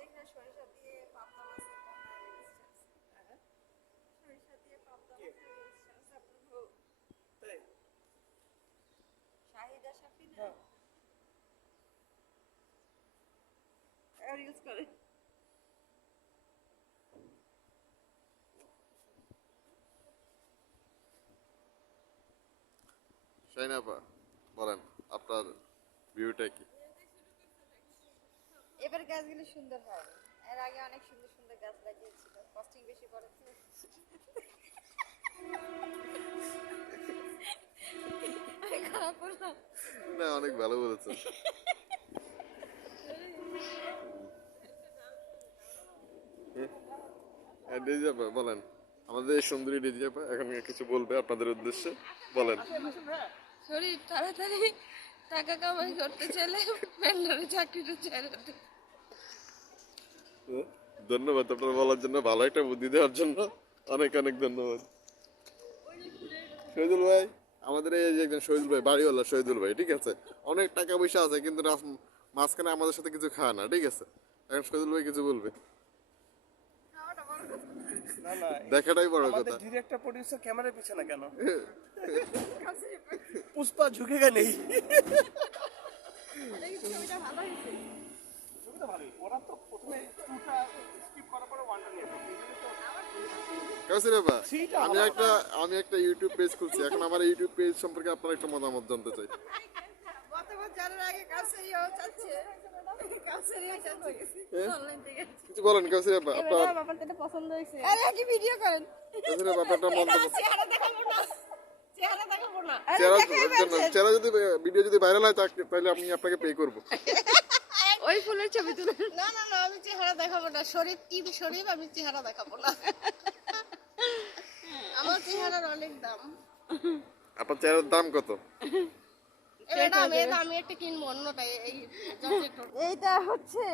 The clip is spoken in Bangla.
দেখি না সরিষা দিয়ে পাবদা মাছের সরিষা দিয়ে পাবদা মাছের আপনার বউ তাই শাহিদা শাফি না রিলস করে শাহিনা আপা বলেন আপনার ভিউটা কি? এবার গাছগুলো সুন্দর হয়, এর আগে অনেক সুন্দর সুন্দর গাছ লাগিয়েছিল, কস্টিং বেশি পড়েছে। খারাপ বললাম না, অনেক ভালো বলেছেন। ডিজি আপা বলেন, আমাদের এই সুন্দরী ডিজি আপা এখন কিছু বলবে আপনাদের উদ্দেশ্যে, বলেন। শরীর তাড়াতাড়ি টাকা কামাই করতে চাইলে ব্যাঙ্গালোরে চাকরিটা ছেড়ে দে। ধন্যবাদ আপনার বলার জন্য, ভালো একটা বুদ্ধি দেওয়ার জন্য অনেক অনেক ধন্যবাদ। শহীদুল ভাই, আমাদের এই যে একজন শহীদুল ভাই, বাড়িওয়ালা শহীদুল ভাই, ঠিক আছে, অনেক টাকা পয়সা আছে কিন্তু মাঝখানে আমাদের সাথে কিছু খায় না, ঠিক আছে। এখন শহীদুল ভাই কিছু বলবে, না না দেখাটাই বড় আমাদের কথা। ডিরেক্টর প্রোডিউসার ক্যামেরার পিছনে কেন? পুষ্পা ঝুঁকে নেই। ছবিটা ভালো হয়েছে। ছবিটা ভালোই, ওরা তো প্রথমে টুটা স্কিপ করার পরে ওয়ানটা নিয়ে কাউসার আপা, আমি একটা ইউটিউব পেজ খুলছি, এখন আমার ইউটিউব পেজ সম্পর্কে আপনার একটা মতামত জানতে চাই। গতবার জানার আগে কাউসারিও চাচ্ছে, কাউসারিও চাচ্ছে অনলাইন থেকে। কিছু বলেন কাউসার আপা, আপনার আমার এটা পছন্দ হয়েছে। আরে কি ভিডিও করেন? কাউসার আপা আপনার মন্তব্য। চেহারা দেখাবো না, চেহারা দেখাবো না। চেহারা যদি ভিডিও যদি ভাইরাল হয় তাহলে আমি আপনাকে পে করব। ওই ফুলের ছবি তুলে। না না না, আমি চেহারা দেখাবো না, শরীফ টিম শরীফ, আমি চেহারা দেখাবো না। আমার চেহারার অনেক দাম। আপনার চেহারার দাম কত? এটা আমি একটা কিনবো অন্যটা। এইটা হচ্ছে